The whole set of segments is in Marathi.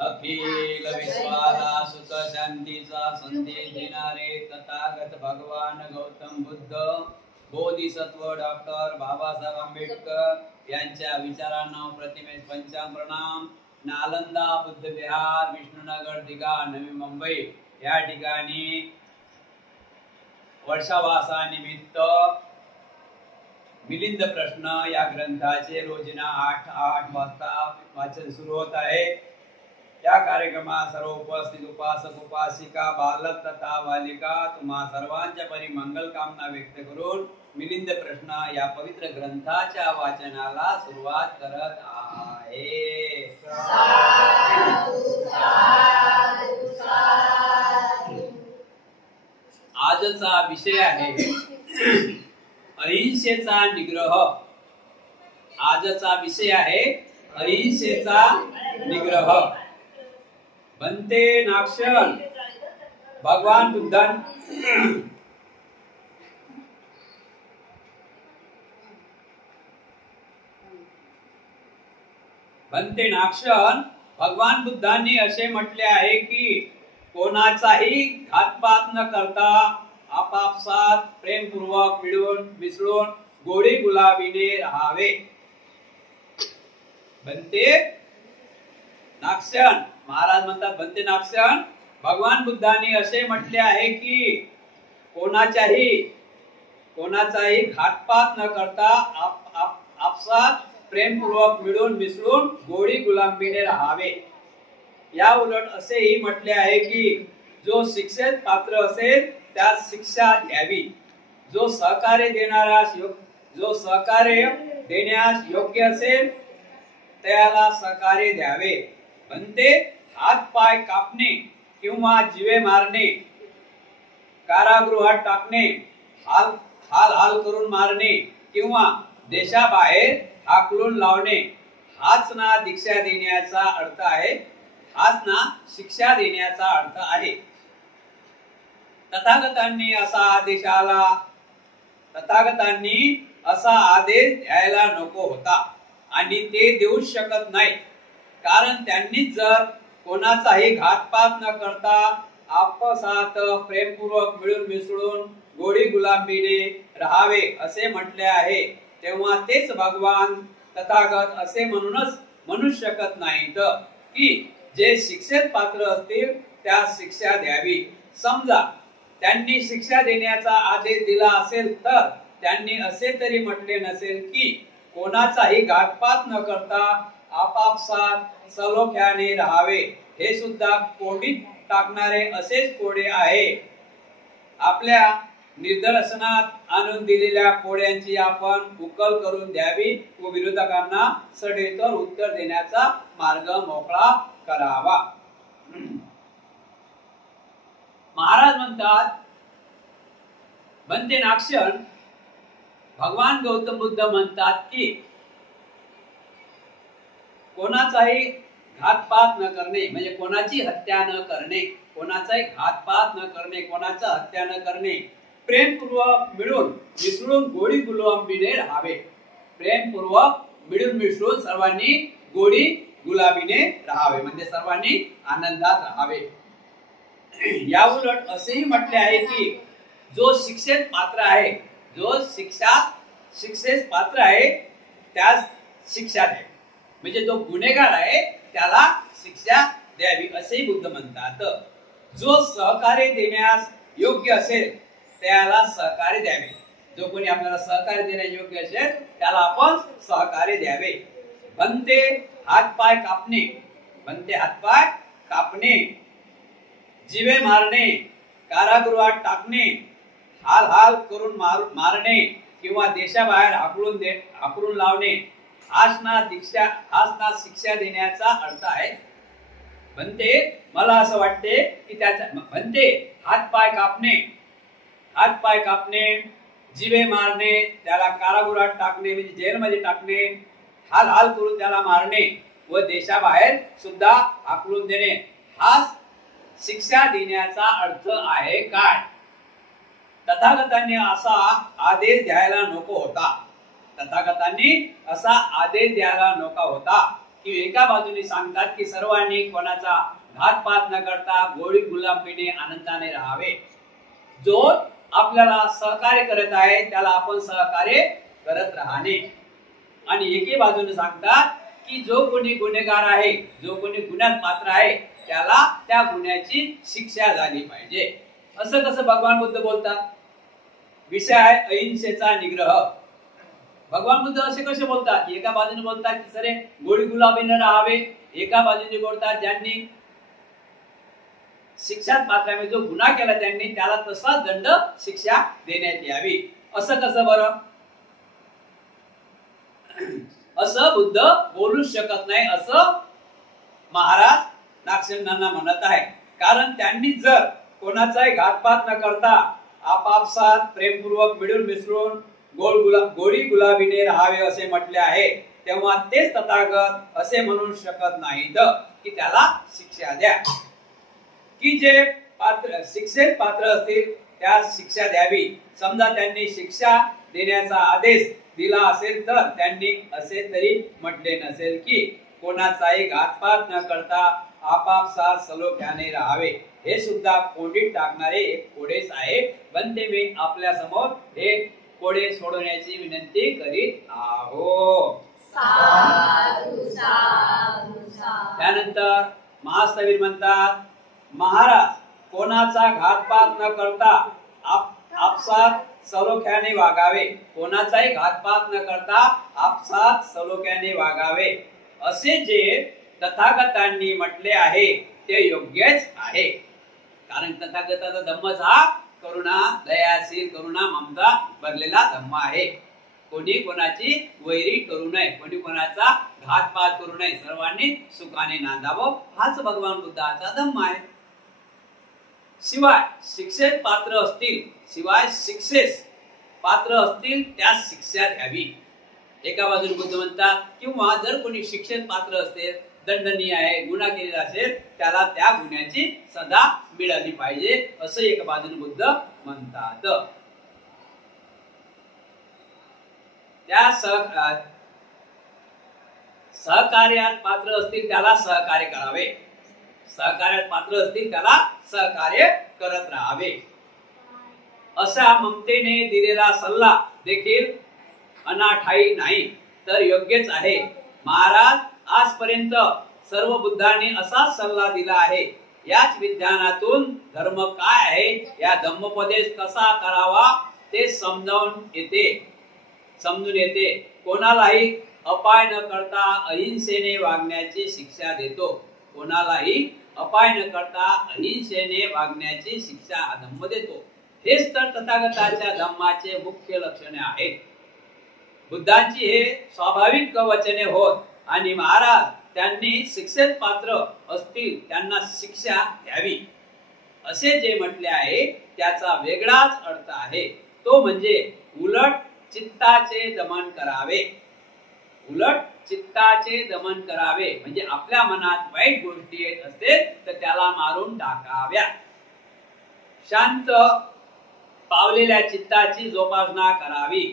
अखिल विश्वाला सुख शांतीचा संदेश देणारे तथागत भगवान गौतम बुद्ध बोधिसत्व डॉक्टर बाबासाहेब आंबेडकर यांच्या विचारांना प्रतिमेस पंचांग प्रणाम। नालंदा बुद्ध विहार विष्णुनगर दिघा नवी मुंबई या ठिकाणी वर्षावासानिमित्त मिलिंद प्रश्न या ग्रंथाचे रोजना 8:08 वाजता वाचन सुरू होत आहे। या कार्यक्रमात सर्व उपस्थित उपासक उपासिका बालक तथा बालिका तुम्हा सर्वांच्या परी मंगल कामना व्यक्त करून मिलिंद प्रश्न या पवित्र ग्रंथाच्या वाचनाला सुरुवात करत आहे। आजचा विषय आहे अहिंसेचा निग्रह। आजचा विषय आहे अहिंसेचा निग्रह। बनते नाक्षण भगवान बनते नाक्षण भगवान बुद्धांनी असे म्हटले आहे की कोणाचाही घातपात न करता आपापसात प्रेमपूर्वक मिळून मिसळून गोडी गुलाबीने राहावे। बनते नाक्षण महाराज म्हणतात बनते नाक्षण भगवान बुद्धांनी असे म्हटले आहे की कोणाचाही घातपात न करता आपसात प्रेमपूर्वक मिळून मिसळून गोडी गुलाबीने राहावे। या उलट असेही म्हटले आहे की जो शिक्षेत पात्र असेल त्यास शिक्षा द्यावी। जो सहकार्य देण्यास योग्य असेल त्याला सहकार्य द्यावे। बनते हात पाय कापणे किंवा जीवे मारणे, कारागृहात टाकणे, हाल करून मारणे किंवा देशाबाहेर हाकलून लावणे हाच ना दीक्षा देण्याचा अर्थ आहे। हाच ना शिक्षा देण्याचा अर्थ आहे। तथागतांनी असा आदेश द्यायला नको होता आणि ते देऊ शकत नाही, कारण त्यांनी जर कोणाचाही घातपात न करता आपसात प्रेमपूर्वक मिळून मिसळून गोडी गुलाबीने राहावे असे म्हटले आहे, तेव्हा तेच भगवान तथागत असे म्हणू शकत नाहीत की जे शिक्षेत पात्र असतील त्यास शिक्षा द्यावी। समजा त्यांनी शिक्षा देण्याचा आदेश दिला असेल तर त्यांनी असे तरी म्हटले नसेल की कोणाचाही घातपात न करता आपापसात सलोख्याने राहावे। हे सुद्धा कोडीत टाकणारे असेच कोडे आहे। आपल्या निदर्शनात आणून दिलेल्या कोड्यांची आपण उकल करून द्यावी व विरोधकांना सडेतोड उत्तर देण्याचा मार्ग मोकळा करावा। महाराज म्हणतात बनते नाक्षण भगवान गौतम बुद्ध म्हणतात की कोणाचाही घातपात न करणे म्हणजे कोणाची हत्या न करणे, कोणाचाही घातपात न करणे, कोणाचा हत्या न करणे, प्रेमपूर्वक मिळून मिसळून गोडी गुलाबीने राहावे। प्रेमपूर्वक मिळून मिसळून सर्वांनी गोडी गुलाबीने राहावे म्हणजे सर्वांनी आनंदात राहावे। या उलट असेही म्हटले आहे की जो शिक्षेत पात्र आहे, जो शिक्षेस पात्र आहे त्यास शिक्षा द्यावी, म्हणजे जो गुन्हेगार आहे त्याला शिक्षा द्यावी असेही बुद्ध म्हणतात। जो सहकार्य देण्यास योग्य असेल त्याला सहकार्य द्यावे। जो कोणी आपल्याला सहकार्य देण्यास योग्य असेल त्याला आपण सहकार्य द्यावे। बनते हातपाय कापणे, बनते हातपाय कापणे, जीवे मारणे, कारागृहात टाकणे, हाल करून मारणे किंवा देशाबाहेर हाकलून लावणे हाच ना शिक्षा देण्याचा अर्थ आहे। बनते मला असं वाटते की त्याचा बनते हातपाय कापणे, जीवे मारणे, त्याला कारागृहात टाकणे म्हणजे जेलमध्ये टाकणे, हाल करून त्याला मारणे व देशाबाहेर सुद्धा हाकलून देणे हा शिक्षा देण्याचा अर्थ आहे काय? तथागतांनी असा आदेश द्यायला नको होता। की एका बाजूने सांगतात की सर्वांनी कोणाचा घातपात न करता गोडी गुलाबीने आनंदाने राहावे. जो आपल्याला सहकार्य करत आहे त्याला आपण सहकार्य करत राहणे. आणि एके बाजूने सांगतात की जो कोणी गुन्हेगार आहे, जो कोणी गुन्ह्यात पात्र आहे, त्याला त्या गुन्ह्याची शिक्षा झाली पाहिजे. असं कसं भगवान बुद्ध बोलतात? विषय आहे अहिंसेचा निग्रह. भगवान बुद्ध असे कसे बोलतात? एका बाजूने बोलतात की सरे गोडी गुलाबीने राहावे, एका बाजूने बोलतात ज्यांनी शिक्षात पात्र जो गुन्हा केला त्यांनी त्याला तसा दंड शिक्षा देण्यात यावी. असं कसं बरं? असं बुद्ध बोलू शकत नाही असं महाराज नागसेनांना म्हणत आहे. कारण त्यांनी जर कोणाचाही घातपात न करता आपापसात प्रेमपूर्वक मिळून मिसळून गोडी गुलाबीने राहावे असे म्हटले आहे, तेव्हा तेच तथागत असे म्हणू शकत नाहीत की त्याला शिक्षा द्या. की जे पात्र शिक्षेत पात्र असतील त्या शिक्षा द्यावी. समजा त्यांनी शिक्षा देण्याचा आदेश दिला असेल तर त्यांनी असे तरी म्हटले नसेल की कोणाचाही घातपात न करता आपापसात सलोख्याने राहावे. हे सुद्धा कोंडीत टाकणारे एक कोडेच आहे. बनते मी आपल्या समोर हे कोडे सोडवण्याची विनंती करीत आहो. त्यानंतर महास्थवीर म्हणतात, महाराज कोणाचा घातपात न करता आपसात सलोख्याने वागावे. कोणाचाही घातपात न करता आपसात सलोख्याने वागावे असे जे तथागतांनी म्हटले आहे ते योग्यच आहे. कारण तथागताचा धम्मच हा करुणा, दयाशील, करुणा, ममता भरलेला धम्म आहे. कोणी कोणाची वैरी करू नये, कोणी कोणाचा घातपात करू नये, सर्वांनी सुखाने नांदावं, हाच भगवान बुद्धाचा धम्म आहे. शिवाय शिक्षेत पात्र असतील, त्यास शिक्षा द्यावी. एका बाजूने बुद्ध म्हणतात किंवा जर कोणी शिक्षेत पात्र असेल, दंडनीय आहे, गुन्हा केलेला असेल, त्याला त्या गुन्ह्याची सजा मिळाली पाहिजे असं एका बाजूने बुद्ध म्हणतात. त्या सहकार्यात पात्र असतील त्याला सहकार्य करावे, सहकार्यात पात्र असतील त्याला सहकार्य करत राहावे. असा ममतेने दिलेला सल्ला देखील अनाठाई नाही तर योग्यच आहे. महाराज आजपर्यंत सर्व बुद्धांनी असा सल्ला दिला आहे. याच विज्ञानातून धर्म काय आहे, या धम्मोपदेश कसा करावा ते समजून येते. कोणालाही अपाय न करता अहिंसेने वागण्याची शिक्षा देतो. कोणालाही अपाय न करता अहिंसेने वागण्याची शिक्षा हा धम्म देतो. हेच तर तथागताच्या धम्माचे मुख्य लक्षणे आहेत. बुद्धांची हे स्वाभाविक वचने होत आणि महाराज त्यांनी शिक्षेत पात्र असतील त्यांना शिक्षा द्यावी असे जे म्हटले आहे त्याचा वेगळाच अर्थ आहे. तो म्हणजे उलट चित्ताचे दमन करावे. उलट चित्ताचे दमन करावे म्हणजे आपल्या मनात वाईट गोष्टी येत असतील तर त्याला मारून टाकाव्या. शांत पावलेल्या चित्ताची जोपासना करावी.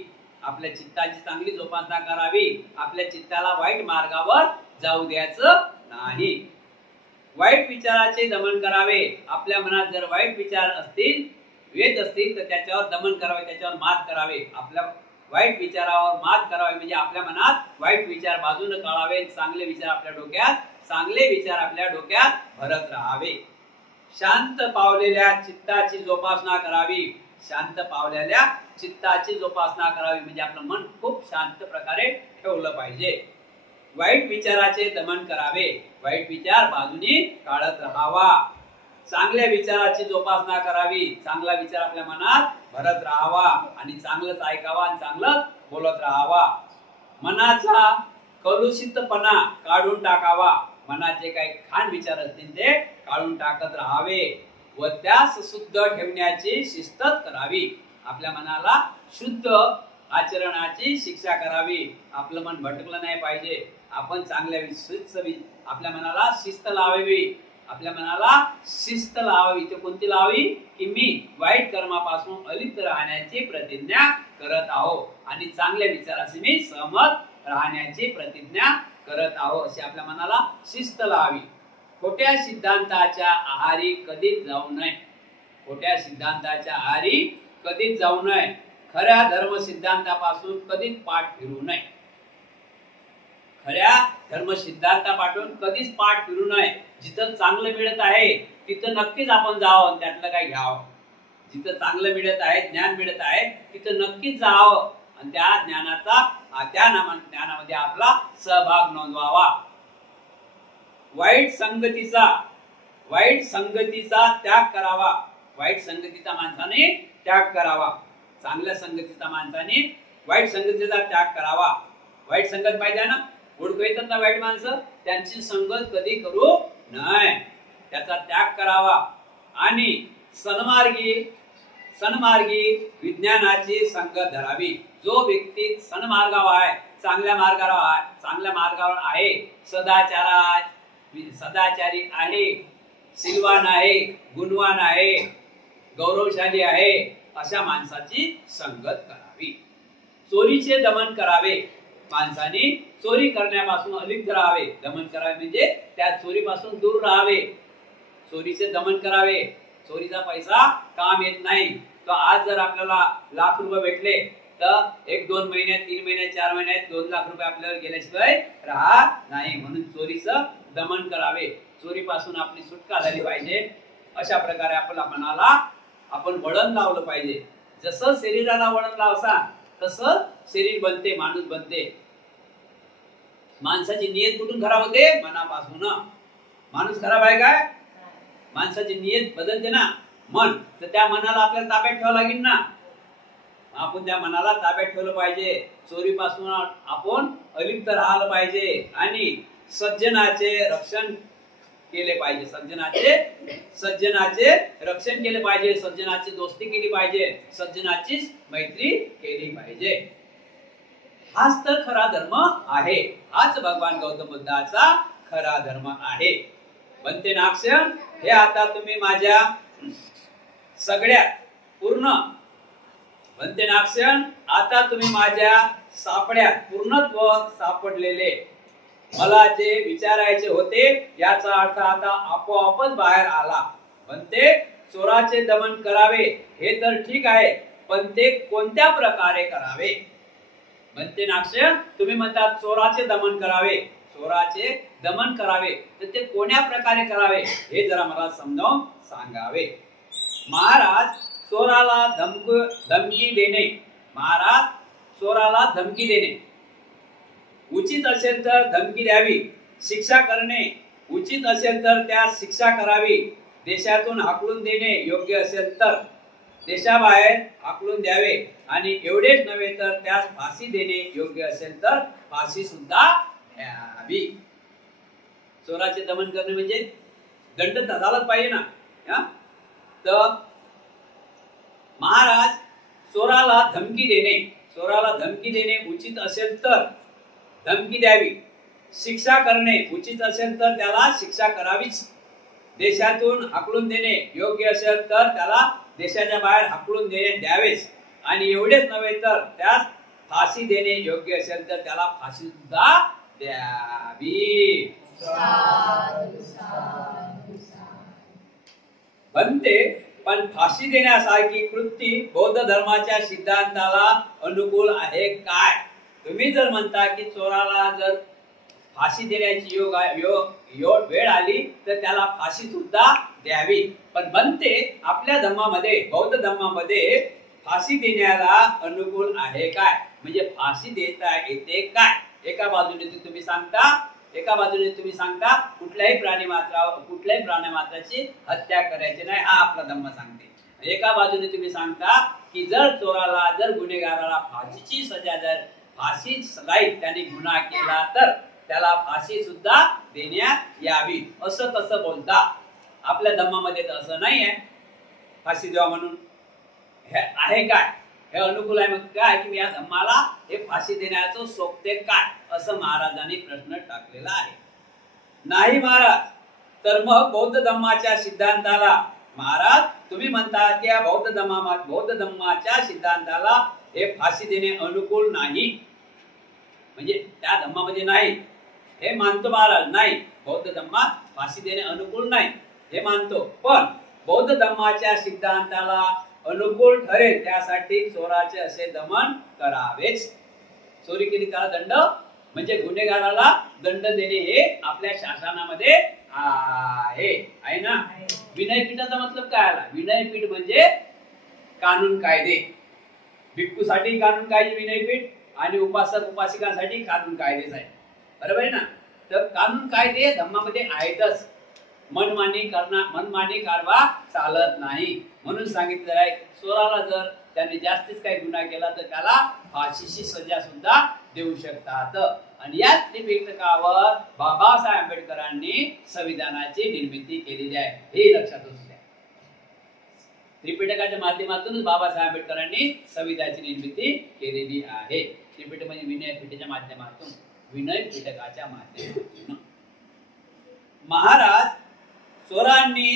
आपल्या चित्ताची चांगली जोपासना करावी. आपल्या चित्ताला वाईट मार्गावर जाऊ द्यायचं नाही. वाईट विचाराचे दमन करावे. आपल्या मनात जर वाईट विचार असतील, येत असतील तर त्याच्यावर दमन करावे, त्याच्यावर मात करावे. आपल्या वाईट विचारावर मात करावी म्हणजे आपल्या मनात वाईट विचार बाजूने काढावे. चांगले विचार आपल्या डोक्यात भरत राहावे. शांत पावलेल्या चित्ताची जोपासना करावी. शांत पावलेल्या चित्ताची जोपासना करावी म्हणजे आपलं मन खूप शांत प्रकारे ठेवलं पाहिजे. वाईट विचाराचे दमन करावे. वाईट विचार बाजूने काढत राहावा. चांगल्या विचाराची जोपासना करावी. चांगला विचार आपल्या मनात भरत राहावा आणि चांगलंच ऐकावा आणि चांगलं बोलत राहावा. मनाचा कलुषितपणा काढून टाकावा. मनाचे काही घाण विचार असतील ते काढून टाकत राहावे व त्यास शुद्ध ठेवण्याची शिस्त करावी. आपल्या मनाला शुद्ध आचरणाची शिक्षा करावी. आपलं मन भटकलं नाही पाहिजे. आपण चांगल्या आपल्या मनाला शिस्त लावावी. आपल्या मनाला शिस्त लावावी. ते कोणती लावावी की मी वाईट कर्मापासून अलिप्त राहण्याची प्रतिज्ञा करत आहो आणि चांगल्या विचाराशी मी सहमत राहण्याची प्रतिज्ञा करत आहोत अशी आपल्या मनाला शिस्त लावावी. खोट्या सिद्धांताच्या आहारी कधीच जाऊ नये. खोट्या सिद्धांताच्या आहारी कधीच जाऊ नये. खऱ्या धर्म सिद्धांतापासून कधीच पाठ फिरू नये. खऱ्या धर्म सिद्धांतापासून कधीच पाठ फिरू नये. जिथं चांगलं मिळत आहे तिथं नक्कीच आपण जावं आणि त्यातलं काय घ्यावं. जिथं चांगलं मिळत आहे, ज्ञान मिळत आहे, तिथं नक्कीच जावं आणि त्या ज्ञानामध्ये आपला सहभाग नोंदवावा. वाईट संगतीचा त्याग करावा. वाईट संगतीचा माणसाने त्याग करावा. चांगल्या संगतीचा माणसाने वाईट संगतीचा त्याग करावा. वाईट संगत पाहिजे ना, ओळखू येतात ना वाईट माणसं, त्यांची संगत कधी करू नये, त्याचा त्याग करावा. आणि सन्मार्गी विज्ञानाची संगत धरावी. जो व्यक्ती सन्मार्गावर आहे, चांगल्या मार्गावर आहे, सदाचारी आहे, सिलवान आहे, गुणवान आहे, गौरवशाली आहे, अशा माणसाची संगत करावी. चोरीचे दमन करावे. माणसाने चोरी करण्यापासून अलिप्त राहावे. दमन करावे म्हणजे त्या चोरीपासून दूर राहावे. चोरीचे दमन करावे. चोरीचा पैसा काम येत नाही. तो आज जर आपल्याला लाख रुपये भेटले तर 1-2 महिन्यात, 3 महिन्यात, 4 महिन्यात 2 लाख रुपये आपल्याला गेल्याशिवाय राहत नाही. म्हणून चोरीचं दमन करावे. चोरीपासून आपली सुटका झाली पाहिजे. अशा प्रकारे आपल्या मनाला आपण वळण लावलं पाहिजे. जसं शरीराला वळण लावसा तसं शरीर बनते, माणूस बनते. माणसाची नियत कुठून खराब होते? मनापासून. माणूस खराब आहे काय? माणसाची नियत बदलते ना, मन. तर त्या मनाला आपल्याला ताब्यात ठेवावं लागेल ना. आपण त्या मनाला ताब्यात ठेवलं पाहिजे. चोरीपासून आपण अलिप्त राहिलं पाहिजे आणि सज्जनाचे रक्षण केले पाहिजे. सज्जनाचे रक्षण केले पाहिजे. सज्जनाची दोस्ती केली पाहिजे. सज्जनाची मैत्री केली पाहिजे. हाच तर खरा धर्म आहे. हाच भगवान गौतम बुद्धाचा खरा धर्म आहे. बनते नाक्षण हे आता तुम्ही माझ्या सगळ्यात पूर्ण बनते नाक्षण आता तुम्ही माझ्या सापड्यात पूर्णत्व सापडलेले. मला जे विचारायचे होते याचा अर्थ आता आपोआपच बाहेर आला. म्हणते चोराचे दमन करावे हे तर ठीक आहे, पण ते कोणत्या प्रकारे करावे? म्हणते नाक्षण तुम्ही म्हणतात चोराचे दमन करावे. चोराचे दमन करावे तर ते कोण्या प्रकारे करावे हे जरा मला समजावून सांगावे. महाराज चोराला धमकी देणे. महाराज चोराला धमकी देणे. उचित असेल तर धमकी द्यावी. शिक्षा करणे. उचित असेल तर त्यास शिक्षा करावी. देशातून हाकलून देणे योग्य असेल तर देशाबाहेर हाकलून द्यावे. आणि एवढेच नव्हे तर त्यास फाशी देणे योग्य असेल तर फाशी सुद्धा द्यावी. चोराचे दमन करणे म्हणजे दंड झालाच पाहिजे ना. तर महाराज चोराला धमकी देणे. चोराला धमकी देणे उचित असेल तर धमकी द्यावी. शिक्षा करणे उचित असेल तर त्याला शिक्षा करावीच. देशातून हाकलून देणे योग्य असेल तर त्याला देशाच्या बाहेर हाकलून द्यावेच. आणि एवढेच नव्हे तर त्यास फाशी देणे योग्य असेल तर त्याला फाशी सुद्धा द्यावी. बनते पण फाशी देण्यासारखी कृती बौद्ध धर्माच्या सिद्धांताला अनुकूल आहे काय? तुम्ही जर म्हणता की चोराला जर फाशी देण्याची वेळ आली तर त्याला फाशी सुद्धा द्यावी, पण बनते आपल्या धर्मामध्ये, बौद्ध धर्मामध्ये फाशी देण्याला अनुकूल आहे काय? म्हणजे फाशी देता येते काय? एका बाजूने तुम्ही सांगता कुठल्याही प्राणीमात्राची हत्या करायची नाही, हा आपला धर्म सांगते. एका बाजूने तुम्ही सांगता की जर चोराला, जर गुन्हेगाराला फाशीची सजा, जर फाशी सजाई त्याने गुन्हा केला तर त्याला फाशी सुद्धा देण्यात यावी. असं कसं बोलता? आपल्या धर्मामध्ये तर असं नाही आहे फाशी द्यावा म्हणून. हे आहे काय? हे अनुकूल आहे मग काय की या धर्माला हे फाशी देण्याचं सोपते काय? असं महाराजांनी प्रश्न टाकलेला आहे. नाही महाराज, तर मग बौद्ध धर्माच्या सिद्धांताला, महाराज तुम्ही म्हणता की या बौद्ध धर्माच्या सिद्धांताला हे फाशी देणे अनुकूल नाही. म्हणजे त्या धम्मामध्ये नाही हे मानतो महाराज. नाही, बौद्ध धम्मात फाशी देणे अनुकूल नाही हे मानतो, पण बौद्ध धम्माच्या सिद्धांताला अनुकूल ठरेल त्यासाठी चोराचे असे दमन करावेच. चोरी केली त्याला दंड, म्हणजे गुन्हेगाराला दंड देणे हे आपल्या शासनामध्ये आहे ना. विनयपीठाचा मतलब काय आला? विनयपीठ म्हणजे कानून कायदे. भिक्खूसाठी कानून कायदे विनयपीठ आणि उपासक उपासिकांसाठी कानून कायदेच आहे, बरोबर आहे ना. तर कानून कायदे धम्मामध्ये आहेतच. मनमानी कारवा चालत नाही म्हणून सांगितलेलं आहे. चोराला जर त्याने जास्तीच काही गुन्हा केला तर त्याला फाशीची सजा सुद्धा देऊ शकतात. आणि याच त्रिपिटकावर बाबासाहेब आंबेडकरांनी संविधानाची निर्मिती केलेली आहे, हे लक्षात असू द्या. त्रिपिटकाच्या माध्यमातूनच बाबासाहेब आंबेडकरांनी संविधानाची निर्मिती केलेली आहे. त्रिपिटक म्हणजे विनयपीठाच्या माध्यमातून, विनयपीठकाच्या माध्यमातून. महाराज चोरांनी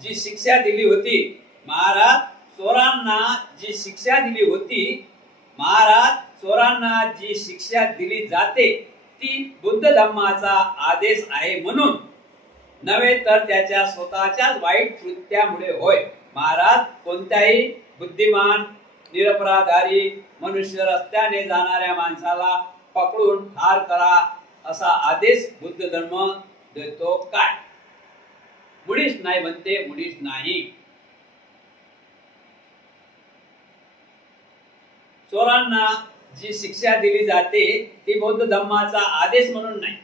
जी शिक्षा दिली होती, महाराज चोरांना जी शिक्षा दिली जाते ती बुद्ध धम्माचा आदेश आहे म्हणून नव्हे तर त्याच्या स्वतःच्याच वाईट कृत्यामुळे होय. महाराज कोणत्याही बुद्धिमान निरपराधारी मनुष्य रस्त्याने जाणाऱ्या माणसाला पकडून ठार करा असा आदेश बुद्ध धर्म देतो काय? मुळीच नाही म्हणते, मुळीच नाही. चोरांना जी शिक्षा दिली जाते ती बौद्ध धम्माचा आदेश म्हणून नाही.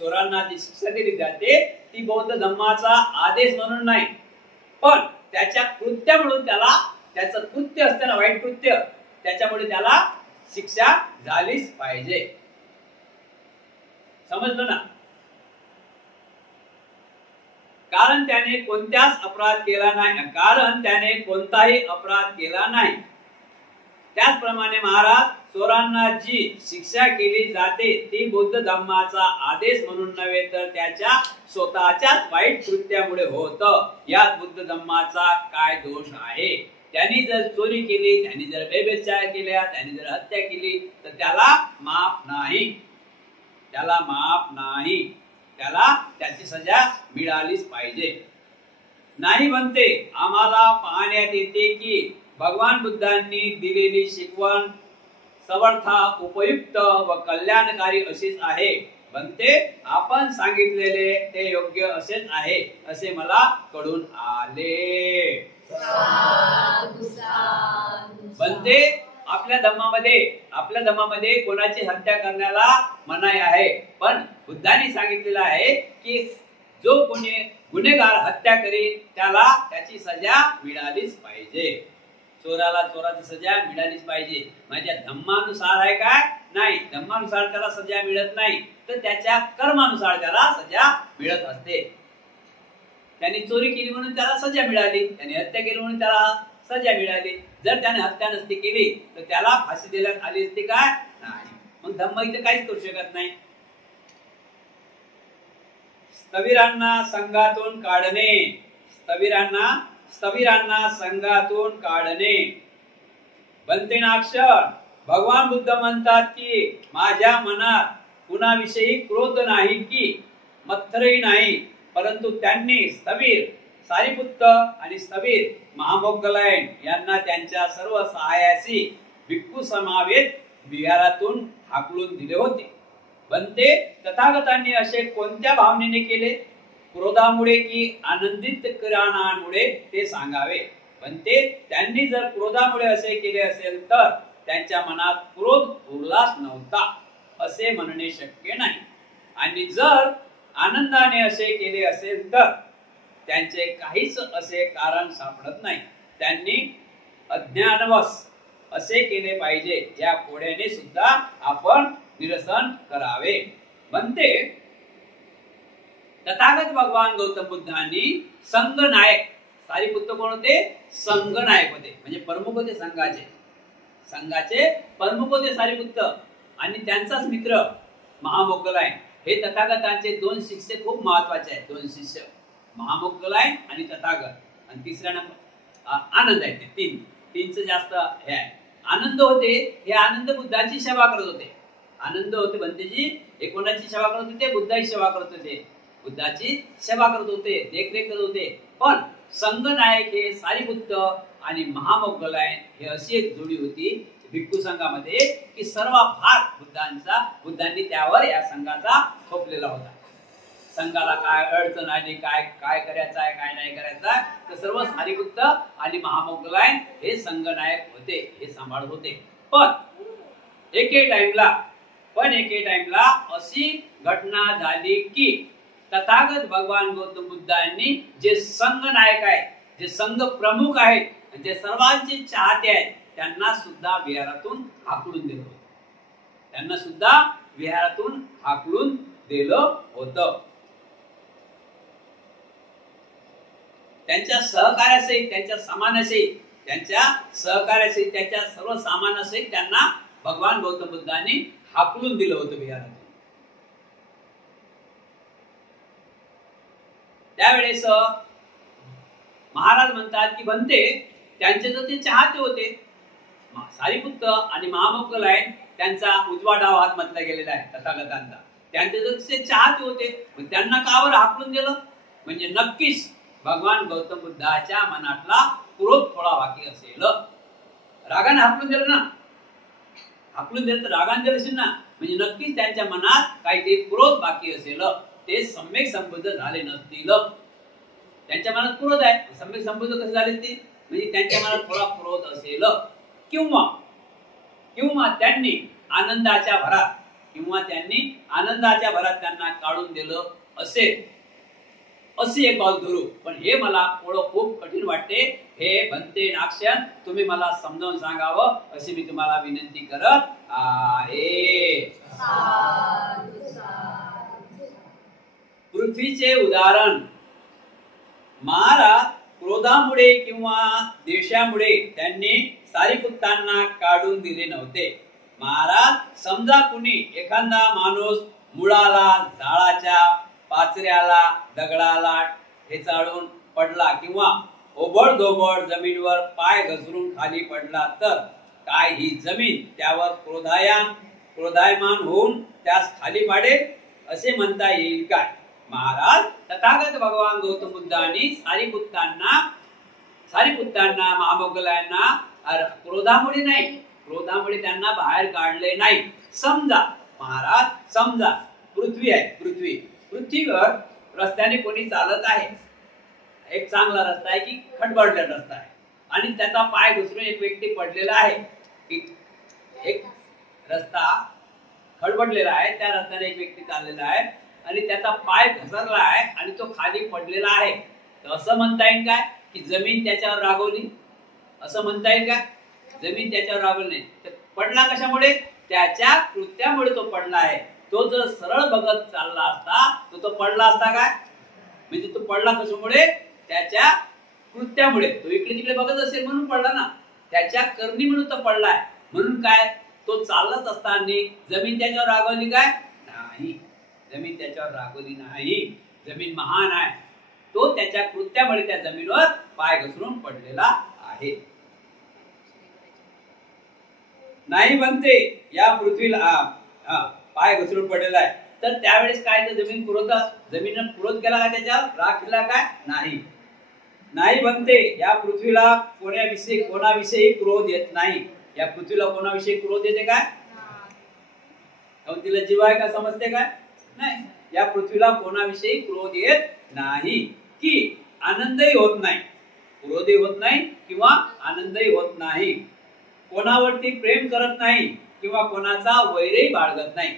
चोरांना जी शिक्षा दिली जाते ती बौद्ध धम्माचा आदेश म्हणून नाही, पण त्याच्या कृत्यामुळे त्याला, त्याचं कृत्य असते ना वाईट कृत्य, त्याच्यामुळे त्याला शिक्षा झालीच पाहिजे. समजलं ना. कारण त्याने कोणताही अपराध केला नाही. त्याचप्रमाणे महाराज चोरांना जी शिक्षा केली जाते ती बौद्ध धम्माचा आदेश म्हणून नव्हे तर त्याच्या स्वतःच्याच वाईट कृत्यामुळे होत. यात बुद्ध धम्माचा काय दोष आहे? त्यांनी जर चोरी केली, त्यांनी जर व्यभिचार केला, त्यांनी जर हत्या केली तर त्याला माफ नाही, त्याला त्याची सजा मिळालीच पाहिजे. नाही म्हणते. आम्हाला पाहण्यात येते की भगवान बुद्धांनी दिलेली शिकवण समर्था उपयुक्त व कल्याणकारी अशीच आहे. म्हणते आपण सांगितलेले ते योग्य असेच आहे असे मला कळून आले. म्हणते आपल्या धम्मामध्ये कोणाची हत्या करण्याला मनाई आहे, पण बुद्धांनी सांगितलेलं आहे की जो कोणी गुन्हेगार हत्या करील त्याला त्याची सजा मिळालीच पाहिजे. चोराला चोराची सजा मिळालीच पाहिजे. माझ्या धम्मानुसार आहे काय? नाही, धम्मानुसार त्याला सजा मिळत नाही, तर त्याच्या कर्मानुसार त्याला सजा मिळत असते. त्यांनी चोरी केली म्हणून त्याला सजा मिळाली, त्याने हत्या केली म्हणून त्याला सजा मिळाली. जर त्याने हत्या नसती केली तर त्याला फाशी देण्यात आली असती काय? नाही. मग धम्म इथे काहीच करू शकत नाही. स्थविरांना संघातून काढणे. बनतेनाक्षर भगवान बुद्ध म्हणतात की माझ्या मनात कुणाविषयी क्रोध नाही की मत्सरही नाही, परंतु त्यांनी स्थविर सारिपुत्त आणि स्थविर महामोग्गलायन यांना त्यांच्या सर्व सहायासी भिक्खू समावेत विहारातून हाकलून दिले होते. बनते तथागतांनी असे कोणत्या भावनेने केले? क्रोधामुळे की आनंदित करणामुळे ते सांगावे. बनते त्यांनी जर क्रोधामुळे असे केले असेल तर त्यांच्या मनात क्रोध उरलाच नव्हता असे म्हणणे शक्य नाही. आणि जर आनंदाने असे केले असेल तर त्यांचे काहीच असे कारण सापडत नाही. त्यांनी अज्ञानवश असे केले पाहिजे. या कोड्याने सुद्धा आपण निरसन करावे. म्हणते तथागत भगवान गौतम बुद्धांनी संघनायक, सारिपुत्त कोण होते? संघनायक होते, म्हणजे प्रमुख होते संघाचे प्रमुख होते सारिपुत्त, आणि त्यांचाच मित्र महामोग्गलायन. हे तथागतांचे दोन शिष्य खूप महत्वाचे आहेत. दोन शिष्य महामोग्गलायन आणि तथागत, आणि तिसरा नंबर आनंद आहे. ते तीनच जास्त हे आहे. आनंद होते, हे आनंद बुद्धांची सेवा करत होते. आनंद होते भंतेजी. हे कोणाची सेवा करत होते? बुद्धाची सेवा करत होते. बुद्धाची सेवा करत होते, देखरेख करत होते. पण संघनायक हे सारिपुत्त आणि महामोगलायन हे अशी एक जोडी होती भिक्खू संघामध्ये की सर्व भार बुद्धांनी त्यावर या संघाचा थोपलेला होता. संघाला काय अडचण आली, काय काय करायचं आहे, काय नाही करायचं आहे, तर सर्व सारिपुत्त आणि महामोगलायन हे संघनायक होते, हे सांभाळत होते. पण एके टाइमला अशी घटना झाली की तथागत भगवान गौतम बुद्धांनी जे संघ नायक आहेत, जे संघ प्रमुख आहेत, जे सर्वांचे चाहते आहेत, त्यांना सुद्धा विहारातून हाकलून दिलं होतं. त्यांच्या सहकार्यासहित, त्यांच्या सर्व सामानासहित त्यांना भगवान गौतम बुद्धांनी हाकलून दिलं होतं विहारातून. त्यावेळेस महाराज म्हणतात की भंते, त्यांचे तर ते चाहते होते, सारिपुत्त आणि महामोगलायन त्यांचा उजवा डाव हात म्हटला गेलेला आहे तथागतांचा, त्यांचे तर ते चाहते होते, पण त्यांना का बरं हाकलून दिलं? म्हणजे नक्कीच भगवान गौतम बुद्धाच्या मनातला क्रोध थोडा बाकी असेल. रागाने हाकलून दिलं ना, हाकलून दिलं तर रागाने दिलं असेल ना, म्हणजे नक्कीच त्यांच्या मनात काहीतरी क्रोध बाकी असेल. ते सम्यक संबुद्ध झाले नसतील. त्यांच्या मनात क्रोध आहे, सम्यक संबुद्ध कसे झाले ते? म्हणजे त्यांच्या मनात थोडा क्रोध असेल किंवा त्यांनी आनंदाच्या भरात त्यांना काढून दिलं असेल, असे एक बाजू धरू. पण हे मला थोडं खूप कठीण वाटते. हे भंते नागसेन, तुम्ही मला समजावून सांगावं अशी मी तुम्हाला विनंती करत आहे. पृथ्वीचे उदाहरण. महाराज क्रोधामुळे किंवा देशामुळे त्यांनी सारिपुत्तांना काढून दिले नव्हते. महाराज समजा कुणी एखादा माणूस मुळाला, झाडाच्या पाचऱ्याला, दगडाला ठेचाळून पडला किंवा ओबडधोबड जमिनीवर पाय घसरून खाली पडला, तर काय ही जमीन त्यावर क्रोधायमान होऊन त्यास खाली पाडेल असे म्हणता येईल काय? महाराज तथागत भगवान गौतम बुद्धांनी सारिपुत्तांना महामोगलांना क्रोधामुळे त्यांना बाहेर काढले नाही. समजा पृथ्वी आहे, पृथ्वीवर रस्त्याने कोणी चालत आहे, एक चांगला रस्ता आहे की खडबडलेला रस्ता आहे, आणि त्याचा पाय घसरून एक व्यक्ती पडलेला आहे. एक रस्ता खडबडलेला आहे, त्या रस्त्याने एक व्यक्ती चाललेला आहे आणि त्याचा पाय घसरला आहे आणि तो खाली पडलेला आहे. तर असं म्हणता येईल काय की जमीन त्याच्यावर रागवली? असं म्हणता येईल काय? जमीन त्याच्यावर रागवली नाही. तर पडला कशामुळे? त्याच्या कृत्यामुळे तो पडला आहे. तो जर सरळ बघत चालला असता तर तो पडला असता काय? म्हणजे तो पडला कशामुळे? त्याच्या कृत्यामुळे. तो इकडे तिकडे बघत असेल म्हणून पडला ना, त्याच्या करणी म्हणून तो पडलाय. म्हणून काय, तो चालत असताना जमीन त्याच्यावर रागवली काय? नाही, जमीन त्याच्यावर रागवली नाही. जमीन महान आहे, तो त्याच्या कृत्यामुळे त्या जमिनीवर पाय घसरून पडलेला आहे. नाही बनते या पृथ्वीला पाय घसरून पडलेला आहे, तर त्यावेळेस काय तर जमीन क्रोध केला का? त्याच्यावर राग केला काय? नाही बनते या पृथ्वीला कोणाविषयी क्रोध येत नाही. या पृथ्वीला कोणाविषयी क्रोध येते काय? तिला जीव आहे का समजते काय? नाही. या पृथ्वीला कोणाविषयी क्रोध येत नाही की आनंदही होत नाही. क्रोधही होत नाही किंवा आनंदही होत नाही. कोणावरती प्रेम करत नाही किंवा कोणाचा वैरही बाळगत नाही.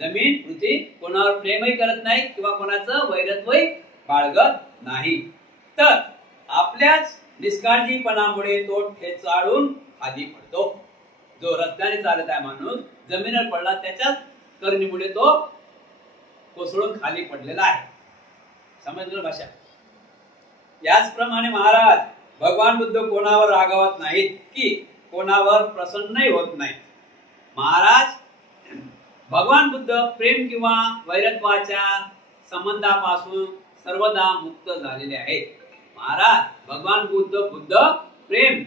जमीन पृथ्वी कोणावर प्रेमही करत नाही किंवा कोणाचं वैरत्वही बाळगत नाही. तर आपल्याच निष्काळजीपणामुळे तो ठेचाळून खाली पडतो. जो रस्त्याने चालत आहे माणूस जमिनीवर पडला, त्याच्याच करणीमुळे तो कोसळून खाली पडलेला आहे. समजलं भाषा? याचप्रमाणे महाराज भगवान बुद्ध कोणावर रागावत नाहीत की कोणावर प्रसन्नही होत नाही. महाराज भगवान बुद्ध प्रेम किंवा वैरत्वाच्या संबंधापासून सर्वदा मुक्त झालेले आहेत. महाराज भगवान बुद्ध प्रेम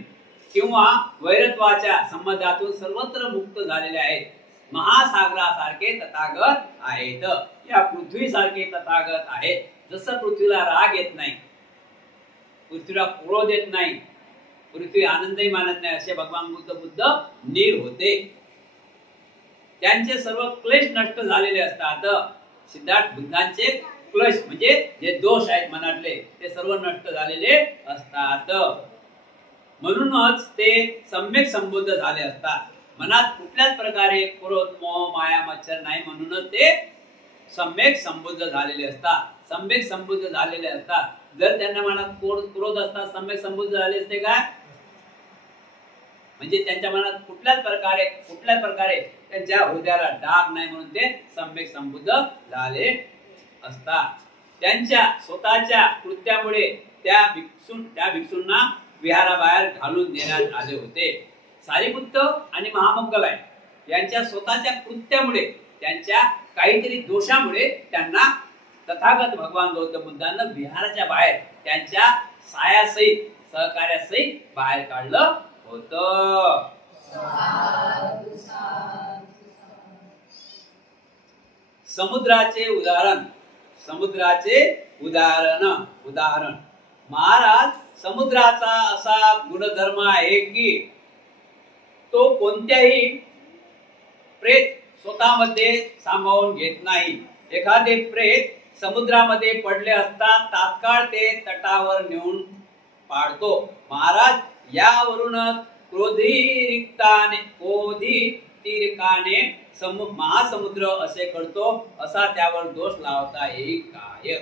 किंवा वैरत्वाच्या संबंधातून सर्वत्र मुक्त झालेले आहेत. महासागरासारखे तथागत आहेत. या पृथ्वीसारखे तथागत आहेत. जसं पृथ्वीला राग येत नाही, पृथ्वीला क्रोध येत नाही, पृथ्वी आनंदही मानत नाही, असे भगवान बुद्ध नीर होते. त्यांचे सर्व क्लेश नष्ट झालेले असतात. सिद्धार्थ बुद्धांचे क्लेश म्हणजे जे दोष आहेत मनातले ते सर्व नष्ट झालेले असतात. म्हणूनच ते सम्यक संबुद्ध झाले असतात. मनात कुठल्याच प्रकारे क्रोध, मोह, माया, मच्छर नाही, म्हणूनच ते सम्यक संबुद्ध झालेले असतात. सम्यक संबुद्ध झालेले असतात. जर त्यांना मनात क्रोध असतात, सम्यक संबुद्ध झाले असते काय? म्हणजे त्यांच्या मनात कुठल्याच प्रकारे त्यांच्या हृदयाला डाग नाही, म्हणून ते सम्यक संबुद्ध झाले असतात. त्यांच्या स्वतःच्या कृत्यामुळे त्या भिक्षूंना विहाराबाहेर घालून देण्यात आले होते. सारिपुत्त आणि महामोग्गलायन यांच्या स्वतःच्या कृत्यामुळे, त्यांच्या काहीतरी दोषामुळे त्यांना तथागत भगवान गौतम बुद्धांना विहाराच्या बाहेर त्यांच्या सायासहित, सहकार्यासहित बाहेर काढलं होतं. समुद्राचे उदाहरण महाराज, समुद्राचा असा गुणधर्म आहे की तो कोणत्याही प्रेत स्वतःमध्ये सामावून घेत नाही. एखादे प्रेत समुद्रामध्ये पडले असता तात्काळ ते तटावर नेऊन पाडतो. महाराज, यावरूनच क्रोधितिरेकाने महासमुद्र असे करतो, असा त्यावर दोष लावता येईल काय?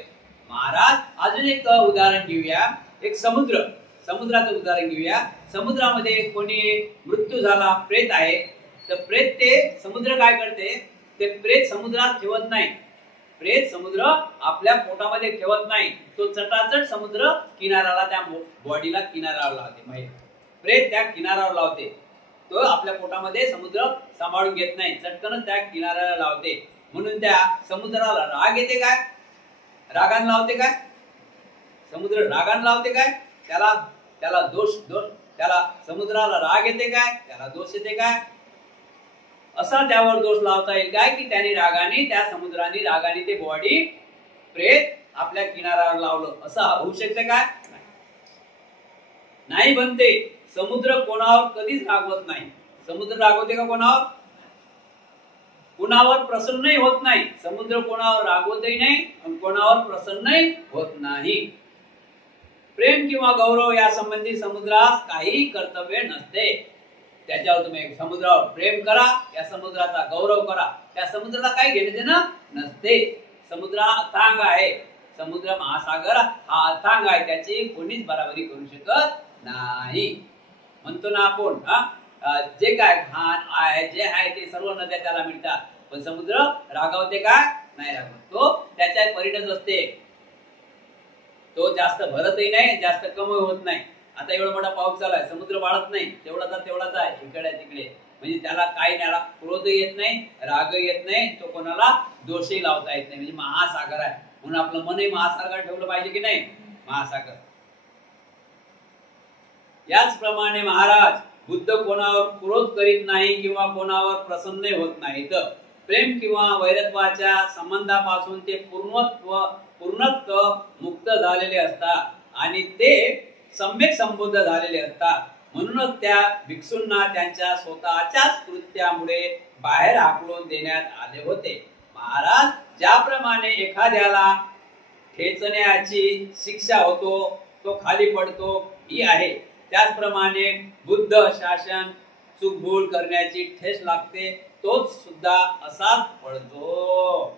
महाराज, अजून एक उदाहरण घेऊया. एक समुद्राचं उदाहरण घेऊया. समुद्रामध्ये कोणी मृत्यू झाला, प्रेत आहे, तर प्रेत ते समुद्र काय करते? ते प्रेत समुद्रात ठेवत नाही. प्रेत समुद्र आपल्या पोटामध्ये ठेवत नाही. तो चटाचट समुद्र किनाऱ्याला, त्या बॉडीला किनाऱ्यावर लावते. प्रेत त्या किनाऱ्यावर लावते. तो आपल्या पोटामध्ये समुद्र सांभाळून घेत नाही, चटकन त्या किनाऱ्याला लावते. म्हणून त्या समुद्राला राग येते काय? रागान लावते काय? समुद्र रागान लावते काय? त्याला दोष त्याला समुद्राला राग येते काय? त्याला दोष येते काय? असा त्यावर दोष लावता येईल काय की त्याने रागाने, त्या समुद्राने रागाने ते बॉडी प्रेत आपल्या किनाऱ्यावर लावलं, असं होऊ शकते काय? नाही बनते. समुद्र कोणावर कधीच रागवत नाही. समुद्र रागवते का कोणावर? कोणावर प्रसन्नही होत नाही. समुद्र कोणावर रागवतही नाही आणि कोणावर प्रसन्नही होत नाही. प्रेम किंवा गौरव या संबंधी समुद्रास काही कर्तव्य नसते. त्याच्यावर तुम्ही समुद्रावर प्रेम करा, या समुद्राचा गौरव करा, त्या समुद्राला काही घेणे देणं नसते. समुद्र अथांग आहे. समुद्र महासागर हा अथांग आहे, त्याची कोणीच बराबरी करू शकत नाही. म्हणतो ना आपण, जे काय घाण आहे, जे आहे ते सर्व नद्या त्याला मिळतात, पण समुद्र रागावते काय? नाही रागवत. तो त्याच्या परिणत असते. तो जास्त भरतही नाही, जास्त कमी होत नाही. आता एवढा मोठा पाऊस चालू आहे, समुद्र वाढत नाही, तेवढाच आहे, इकडे तिकडे. म्हणजे त्याला काही, त्याला क्रोध येत नाही, राग येत नाही, तो कोणाला दोषही लावता येत नाही. म्हणजे महासागर आहे. म्हणून आपलं मनही महासागर ठेवलं पाहिजे की नाही? महासागर. याचप्रमाणे महाराज, बुद्ध कोणावर क्रोध करीत नाही किंवा कोणावर प्रसन्न होत नाहीत. प्रेम किंवा वैरत्वाच्या संबंधापासून ते पूर्णत्व मुक्त झालेले असतात आणि ते सम्यक संबुद्ध झालेले असतात. म्हणूनच त्या भिक्षूंना त्यांच्या स्वतःच्याच कृत्यामुळे बाहेर हाकलून देण्यात आले होते. महाराज, ज्याप्रमाणे एखाद्याला ठेचण्याची शिक्षा होतो, तो खाली पडतो, ही आहे, त्याचप्रमाणे बुद्ध शासन चूकभूल करण्याची ठेच लागते, तोच सुद्धा असाच पडतो.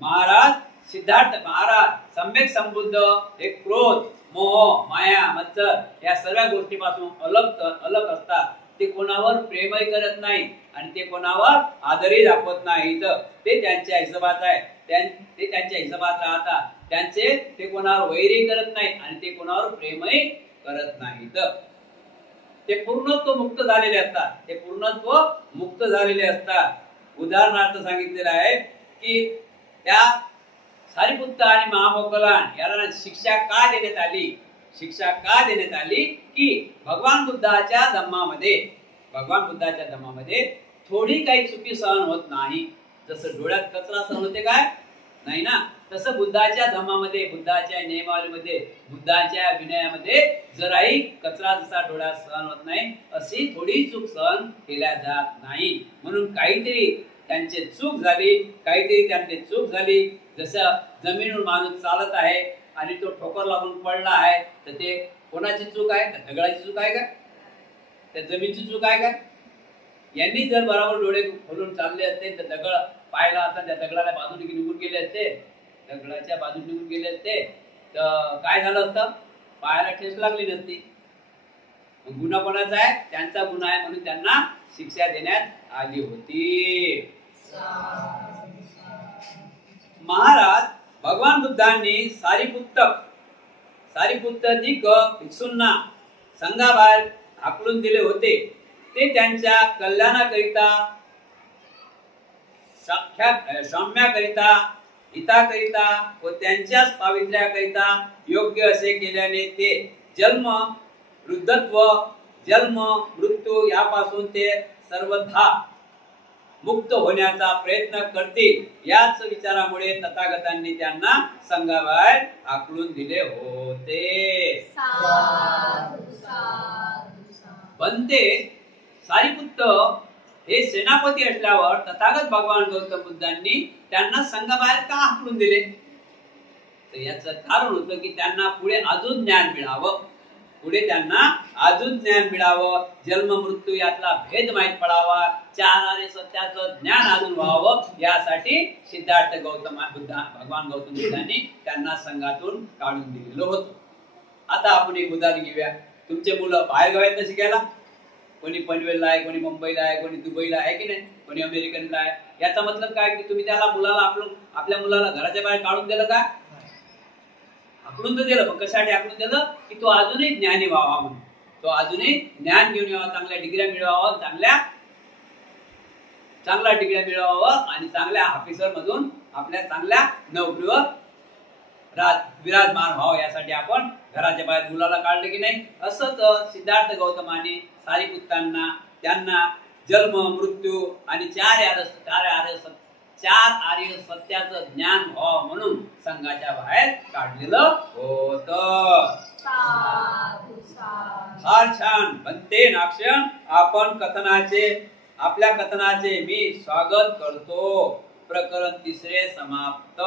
महाराज, सिद्धार्थ महाराज, सम्यक संबुद्ध हे क्रोध, मोह, माया, मत्सर या सर्व गोष्टीपासून अलग असतात. ते कोणावर प्रेमही करत नाही आणि ते कोणावर आदरही दाखवत नाहीत. ते त्यांच्या हिशोबात आहे, ते त्यांच्या हिशोबात राहतात. ते कोणावर वैरही करत नाही आणि ते कोणावर प्रेमही करत नाहीत. ते पूर्णत्व मुक्त झालेले असतात. ते पूर्णत्व मुक्त झालेले असतात. उदाहरणार्थ सांगितलेलं आहे की त्या सारिपुत्त आणि महामोग्गलायन याला शिक्षा का देण्यात आली? शिक्षा का देण्यात आली की भगवान बुद्धाच्या धम्मामध्ये भगवान बुद्धाच्या धम्मामध्ये थोडी काही चुकी सहन होत नाही. जसं डोळ्यात कचरा सहन होते काय नाही ना, तसं बुद्धाच्या धम्मामध्ये, बुद्धाच्या नियमावलीमध्ये, बुद्धाच्या विनयामध्ये जराही कचरा जसा डोळ्यात सहन होत नाही अशी थोडी चूक सहन केल्या जात नाही. म्हणून काहीतरी त्यांची चूक झाली, काहीतरी त्यांची चूक झाली. जसं जमिनीवर माणूस चालत आहे आणि तो ठोकर लागून पडला आहे, तर ते कोणाची चूक आहे? त्या दगडाची चूक आहे का? त्या जमिनीची चूक आहे का? यांनी जर बरोबर डोळे खोलून चालले असते तर दगड पाहिला असता, त्या दगडाला बाजूने निघून गेले असते, दगडाच्या बाजूने निघून गेले असते तर काय झालं असतं? पायाला ठेच लागली नसती. गुन्हा कोणाचा आहे? त्यांचा गुन्हा आहे म्हणून त्यांना शिक्षा देण्यात आली होती. महाराज भगवान बुद्धांनी सारीपुत्ताधिक भिक्षूंना संघाबाहेर हाकलून दिले होते. ते त्यांच्या कल्याणाकरिता, सौम्याकरिता, हिताकरिता व त्यांच्याच पावित्र्याकरिता योग्य असे केल्याने ते जन्म मृत्यू यापासून ते सर्वथा मुक्त होण्याचा प्रयत्न करतील. याच विचारामुळे तथागतांनी त्यांना संघाबाहेर हाकलून दिले होते. बनते सारीपुत्त हे सेनापती असल्यावर तथागत भगवान गौतम बुद्धांनी त्यांना संघाबाहेर का हाकलून दिले? तर याचं कारण होतं की त्यांना पुढे अजून ज्ञान मिळावं, जन्म मृत्यू यातला भेद माहीत पडावा, चार आर्य सत्याचं ज्ञान अजून व्हावं, यासाठी सिद्धार्थ भगवान गौतम बुद्धांनी त्यांना संघातून काढून दिलेलं होतं. आता आपण एक उदाहरण घेऊया. तुमचे मुलं बाहेर गावात शिकायला, कोणी पनवेलला आहे, कोणी मुंबईला आहे, कोणी दुबईला आहे की नाही, कोणी अमेरिकनला आहे. याचा मतलब काय की तुम्ही त्याला आपल्या मुलाला घराच्या बाहेर काढून दिलं का? हाकलून तर दिलं, पण कशासाठी हाकलून दिलं? की तो अजूनही ज्ञानी व्हावा म्हणून, तो अजूनही ज्ञान घेऊन यावा, चांगल्या डिग्र्या मिळवावं, चांगल्या डिग्र्या मिळवावं आणि चांगल्या ऑफिसर मधून आपल्या चांगल्या नोकरीवर विराजमान व्हावं, यासाठी आपण घराच्या बाहेर मुलाला काढलं की नाही. असंच सिद्धार्थ गौतमाने सारीपुत्तांना त्यांना जन्म मृत्यू आणि चार आर्य सत्याचं ज्ञान व्हावं म्हणून संघाच्या बाहेर काढलेलं होतं. फार छान बनते नाक्षण. आपल्या कथनाचे मी स्वागत करतो. प्रकरण 3 समाप्त.